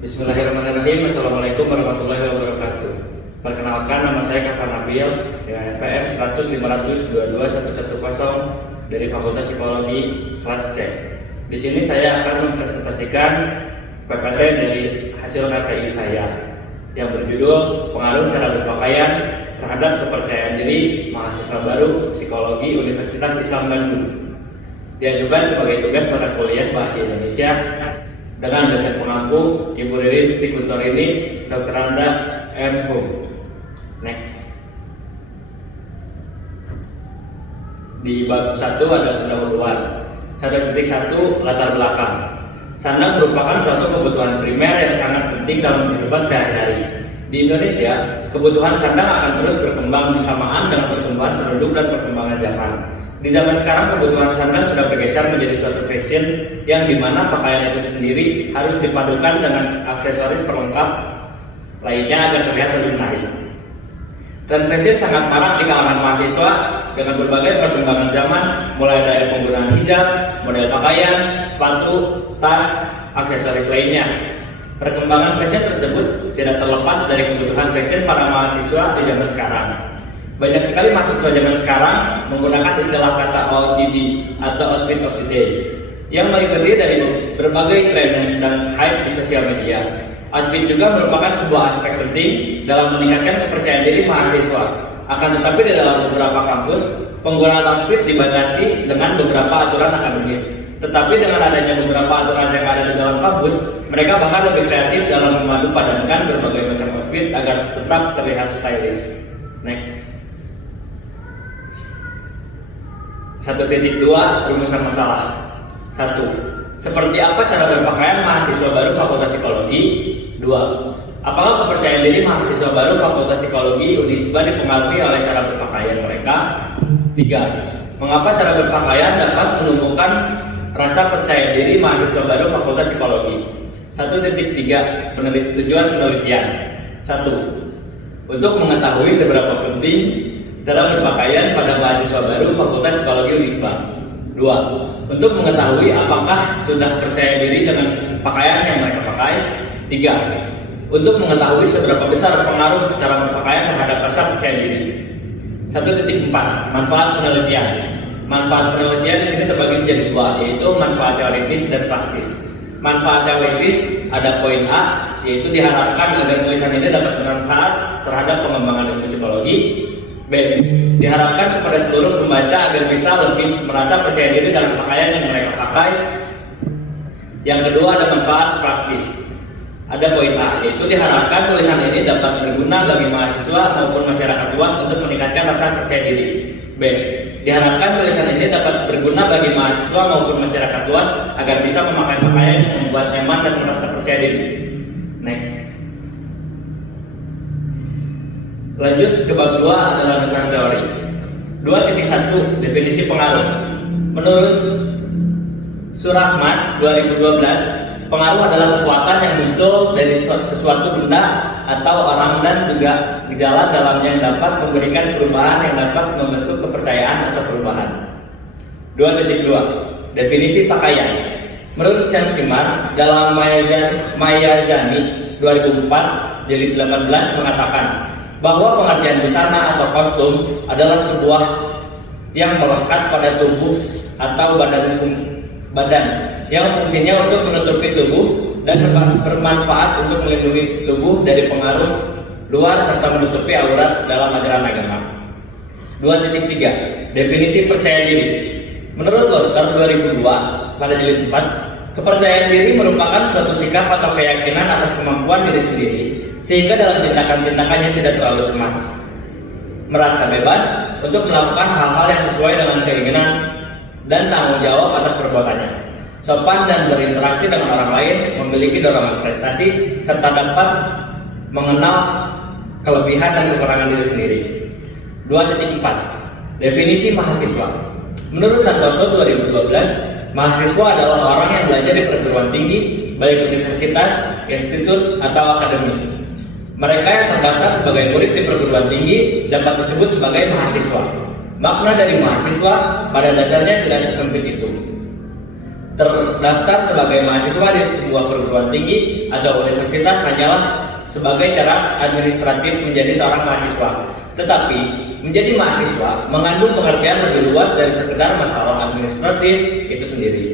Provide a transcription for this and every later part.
Bismillahirrahmanirrahim. Assalamualaikum warahmatullahi wabarakatuh. Perkenalkan, nama saya Kafan Nabil dengan NPM 100522110 dari Fakultas Psikologi kelas C. Di sini saya akan mempresentasikan PPT dari hasil KTI saya yang berjudul Pengaruh Cara Berpakaian Terhadap Kepercayaan Diri Mahasiswa Baru Psikologi Universitas Islam Bandung. Diajukan sebagai tugas mata kuliah Bahasa Indonesia dengan dosen pengampu Ibu Ririn Siti Kuntorini, Dr. Anda M. Hum. Next. Di bab 1 ada pendahuluan. 1.1 latar belakang. Sandang merupakan suatu kebutuhan primer yang sangat penting dalam kehidupan sehari-hari. Di Indonesia, kebutuhan sandang akan terus berkembang bersamaan dengan pertumbuhan penduduk dan perkembangan zaman. Di zaman sekarang, kebutuhan sandang sudah bergeser menjadi suatu fashion yang dimana pakaian itu sendiri harus dipadukan dengan aksesoris pelengkap lainnya agar terlihat lebih menarik. Tren fashion sangat marak di kalangan mahasiswa dengan berbagai perkembangan zaman, mulai dari penggunaan hijab, model pakaian, sepatu, tas, aksesoris lainnya. Perkembangan fashion tersebut tidak terlepas dari kebutuhan fashion para mahasiswa di zaman sekarang. Banyak sekali mahasiswa zaman sekarang menggunakan istilah kata OOTD atau Outfit of the Day yang terdiri dari berbagai tren yang sedang hype di sosial media. Outfit juga merupakan sebuah aspek penting dalam meningkatkan kepercayaan diri mahasiswa. Akan tetapi di dalam beberapa kampus, penggunaan outfit dibatasi dengan beberapa aturan akademis. Tetapi dengan adanya beberapa aturan yang ada di dalam kampus, mereka bahkan lebih kreatif dalam memadu padankan berbagai macam outfit agar tetap terlihat stylish. Next. 1.2 Rumusan masalah. 1. Seperti apa cara berpakaian mahasiswa baru Fakultas Psikologi? 2. Apakah kepercayaan diri mahasiswa baru Fakultas Psikologi Unisba dipengaruhi oleh cara berpakaian mereka? 3. Mengapa cara berpakaian dapat menumbuhkan rasa percaya diri mahasiswa baru Fakultas Psikologi? 1.3 Tujuan penelitian. 1. Untuk mengetahui seberapa penting cara berpakaian pada mahasiswa baru Fakultas Psikologi Unisba. 2. Untuk mengetahui apakah sudah percaya diri dengan pakaian yang mereka pakai. 3. Untuk mengetahui seberapa besar pengaruh cara berpakaian terhadap rasa percaya diri. 1.4 Manfaat penelitian. Manfaat penelitian di sini terbagi menjadi dua, yaitu manfaat teoritis dan praktis. Manfaat teoritis ada poin A, yaitu diharapkan agar tulisan ini dapat bermanfaat terhadap pengembangan ilmu psikologi. B. Diharapkan kepada seluruh pembaca agar bisa lebih merasa percaya diri dalam pakaian yang mereka pakai. Yang kedua ada manfaat praktis. Ada poin A, yaitu diharapkan tulisan ini dapat berguna bagi mahasiswa maupun masyarakat luas untuk meningkatkan rasa percaya diri. B. Diharapkan tulisan ini dapat berguna bagi mahasiswa maupun masyarakat luas agar bisa memakai pakaian yang membuat nyaman dan merasa percaya diri. Next. Lanjut ke bab 2 adalah dasar teori. 2.1 Definisi pengaruh. Menurut Surahman 2012, pengaruh adalah kekuatan yang muncul dari sesuatu benda atau orang dan juga gejala dalam yang dapat memberikan perubahan yang dapat membentuk kepercayaan atau perubahan. 2.2 Definisi pakaian. Menurut Syamsimar dalam Mayazani 2004 jilid 18 mengatakan bahwa pengertian busana atau kostum adalah sebuah yang melekat pada tubuh atau badan yang fungsinya untuk menutupi tubuh dan bermanfaat untuk melindungi tubuh dari pengaruh luar serta menutupi aurat dalam ajaran agama. 2.3 Definisi percaya diri. Menurut Loster 2002 pada jilid 4, kepercayaan diri merupakan suatu sikap atau keyakinan atas kemampuan diri sendiri sehingga dalam tindakan-tindakannya tidak terlalu cemas, merasa bebas untuk melakukan hal-hal yang sesuai dengan keinginan dan tanggung jawab atas perbuatannya, sopan dan berinteraksi dengan orang lain, memiliki dorongan prestasi, serta dapat mengenal kelebihan dan kekurangan diri sendiri. 2.4 Definisi mahasiswa. Menurut Santoso 2012, mahasiswa adalah orang yang belajar di perguruan tinggi, baik universitas, institut, atau akademi. Mereka yang terdaftar sebagai murid di perguruan tinggi dapat disebut sebagai mahasiswa. Makna dari mahasiswa pada dasarnya tidak sesempit itu. Terdaftar sebagai mahasiswa di sebuah perguruan tinggi atau universitas hanyalah sebagai syarat administratif menjadi seorang mahasiswa. Tetapi, menjadi mahasiswa mengandung pengertian lebih luas dari sekedar masalah administratif itu sendiri.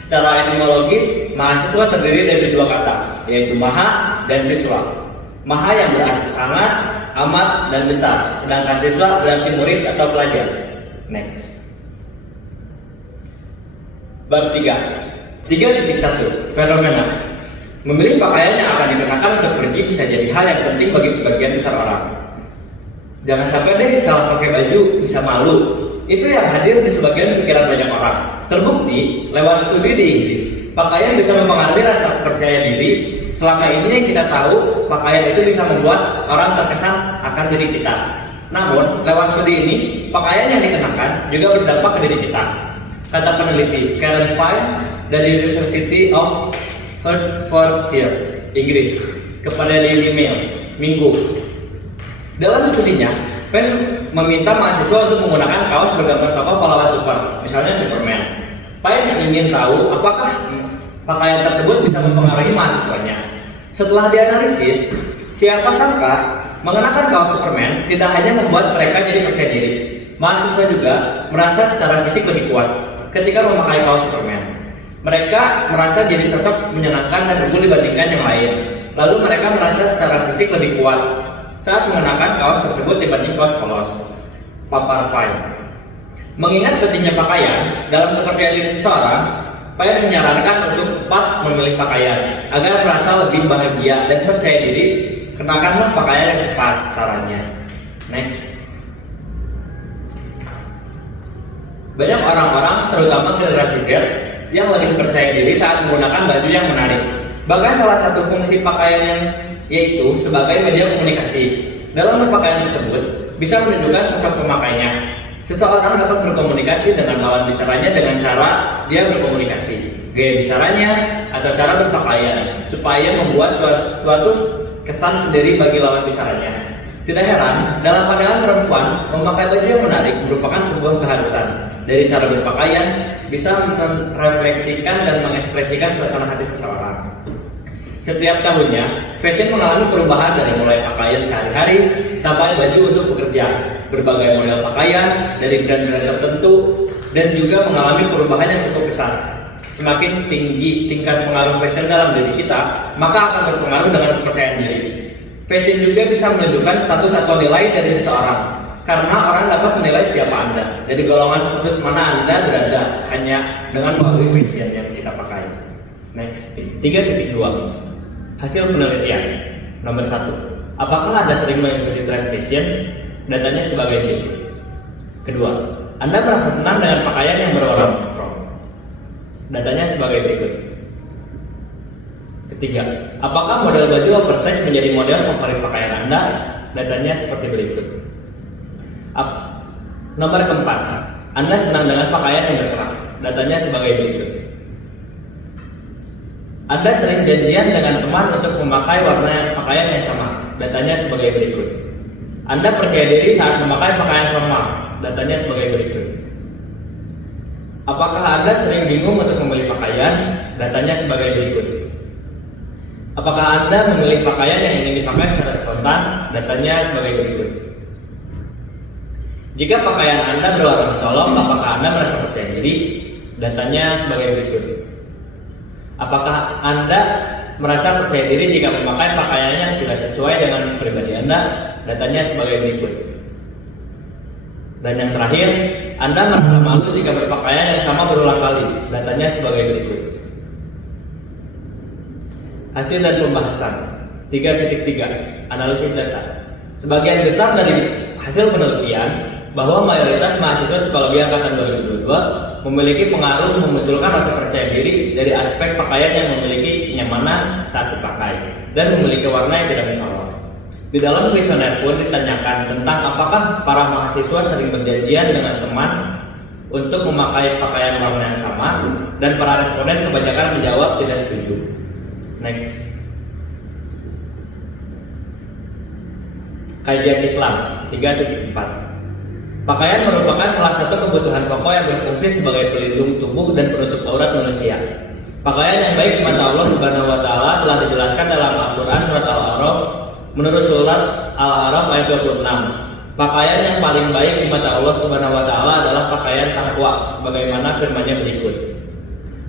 Secara etimologis, mahasiswa terdiri dari dua kata, yaitu maha dan siswa. Maha yang berarti sangat, amat, dan besar, sedangkan siswa berarti murid atau pelajar. Next. Bab 3. 3.1. Fenomena. Memilih pakaian yang akan dikenakan untuk pergi bisa jadi hal yang penting bagi sebagian besar orang. Jangan sampai deh salah pakai baju bisa malu. Itu yang hadir di sebagian pikiran banyak orang. Terbukti lewat studi di Inggris, pakaian bisa mempengaruhi rasa percaya diri. Selama ini yang kita tahu, pakaian itu bisa membuat orang terkesan akan diri kita. Namun, lewat studi ini, pakaian yang dikenakan juga berdampak ke diri kita. Kata peneliti Karen Pine dari University of Hertfordshire, Inggris, kepada Daily Mail, Minggu. Dalam studinya, Pine meminta mahasiswa untuk menggunakan kaos bergambar tokoh pahlawan super, misalnya Superman. Pine ingin tahu apakah pakaian tersebut bisa mempengaruhi mahasiswanya. Setelah dianalisis, siapa sangka mengenakan kaos Superman tidak hanya membuat mereka jadi percaya diri, mahasiswa juga merasa secara fisik lebih kuat ketika memakai kaos Superman. Mereka merasa jadi sosok menyenangkan dan unggul dibandingkan yang lain. Lalu mereka merasa secara fisik lebih kuat saat mengenakan kaos tersebut dibanding kaos polos. Papar Pine. Mengingat pentingnya pakaian dalam kepercayaan diri seseorang, Pine menyarankan untuk tepat memilih pakaian agar merasa lebih bahagia dan percaya diri. Kenakanlah pakaian yang tepat caranya. Next. Banyak orang-orang, terutama generasi Z, yang lebih percaya diri saat menggunakan baju yang menarik. Bahkan salah satu fungsi pakaian yang yaitu sebagai media komunikasi. Dalam berpakaian tersebut bisa menunjukkan sosok pemakainya. Seseorang dapat berkomunikasi dengan lawan bicaranya dengan cara dia berkomunikasi, gaya bicaranya, atau cara berpakaian, supaya membuat suatu kesan sendiri bagi lawan bicaranya. Tidak heran, dalam pandangan perempuan, memakai baju yang menarik merupakan sebuah keharusan. Dari cara berpakaian, bisa merefleksikan dan mengekspresikan suasana hati seseorang. Setiap tahunnya, fashion mengalami perubahan dari mulai pakaian sehari-hari sampai baju untuk bekerja. Berbagai model pakaian dari brand-brand tertentu dan juga mengalami perubahan yang cukup besar. Semakin tinggi tingkat pengaruh fashion dalam diri kita, maka akan berpengaruh dengan kepercayaan diri. Fashion juga bisa menunjukkan status atau nilai dari seseorang, karena orang dapat menilai siapa Anda, dari golongan status mana Anda berada hanya dengan melalui fashion yang kita pakai. Next. 3.2. Hasil penelitian. Nomor 1. Apakah Anda sering mengikuti tren fashion? Datanya sebagai berikut. Kedua, Anda merasa senang dengan pakaian yang berwarna monokrom? Datanya sebagai berikut. Ketiga, apakah model baju oversize menjadi model favorit pakaian Anda? Datanya seperti berikut. Nomor keempat, Anda senang dengan pakaian yang berkerah? Datanya sebagai berikut. Anda sering janjian dengan teman untuk memakai warna pakaian yang sama? Datanya sebagai berikut. Anda percaya diri saat memakai pakaian formal? Datanya sebagai berikut. Apakah Anda sering bingung untuk memilih pakaian? Datanya sebagai berikut. Apakah Anda memilih pakaian yang ingin dipakai secara spontan? Datanya sebagai berikut. Jika pakaian Anda berwarna mencolok, apakah Anda merasa percaya diri? Datanya sebagai berikut. Apakah Anda merasa percaya diri jika memakai pakaian yang tidak sesuai dengan pribadi Anda? Datanya sebagai berikut. Dan yang terakhir, Anda merasa malu jika berpakaian yang sama berulang kali? Datanya sebagai berikut. Hasil dan pembahasan. 3.3. Analisis data. Sebagian besar dari hasil penelitian bahwa mayoritas mahasiswa psikologi angkatan 2022 memiliki pengaruh memunculkan rasa percaya diri dari aspek pakaian yang memiliki kenyamanan saat dipakai dan memiliki warna yang tidak mencolok. Di dalam kuesioner pun ditanyakan tentang apakah para mahasiswa sering berjanjian dengan teman untuk memakai pakaian warna yang sama, dan para responden kebanyakan menjawab tidak setuju. Next. Kajian Islam 3.4. Pakaian merupakan salah satu kebutuhan pokok yang berfungsi sebagai pelindung tubuh dan penutup aurat manusia. Pakaian yang baik di mata Allah Subhanahu wa taala telah dijelaskan dalam Al-Qur'an surat Al-A'raf. Menurut surat Al-A'raf ayat 26, pakaian yang paling baik di mata Allah Subhanahu wa taala adalah pakaian takwa sebagaimana firman-Nya berikut.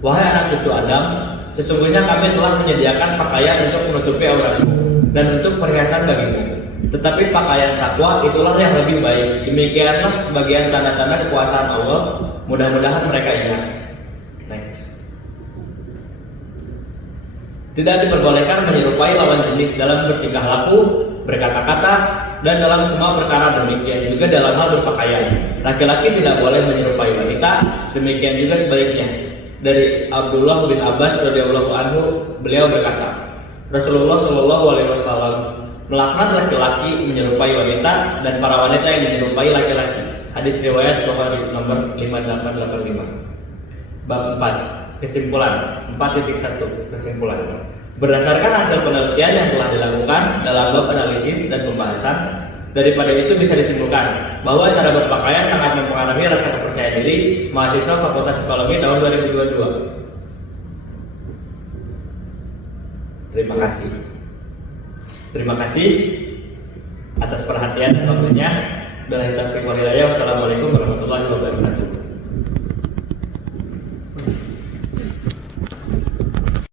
Wahai anak cucu Adam, sesungguhnya kami telah menyediakan pakaian untuk menutupi auratmu dan untuk perhiasan bagimu. Tetapi pakaian takwa itulah yang lebih baik. Demikianlah sebagian tanda-tanda kekuasaan Allah. Mudah-mudahan mereka ingat. Next. Tidak diperbolehkan menyerupai lawan jenis dalam bertingkah laku, berkata-kata, dan dalam semua perkara. Demikian juga dalam hal berpakaian. Laki-laki tidak boleh menyerupai wanita. Demikian juga sebaliknya. Dari Abdullah bin Abbas radhiyallahu anhu, beliau berkata, Rasulullah Shallallahu alaihi wasallam melaknat laki-laki menyerupai wanita dan para wanita yang menyerupai laki-laki. Hadis riwayat Bukhari nomor 5885. Bab 4. Kesimpulan 4.1. Kesimpulan. Berdasarkan hasil penelitian yang telah dilakukan dalam bab analisis dan pembahasan, daripada itu bisa disimpulkan bahwa cara berpakaian sangat mempengaruhi rasa kepercayaan diri mahasiswa Fakultas Psikologi tahun 2022. Terima kasih atas perhatian dan waktunya. Wassalamualaikum warahmatullahi wabarakatuh.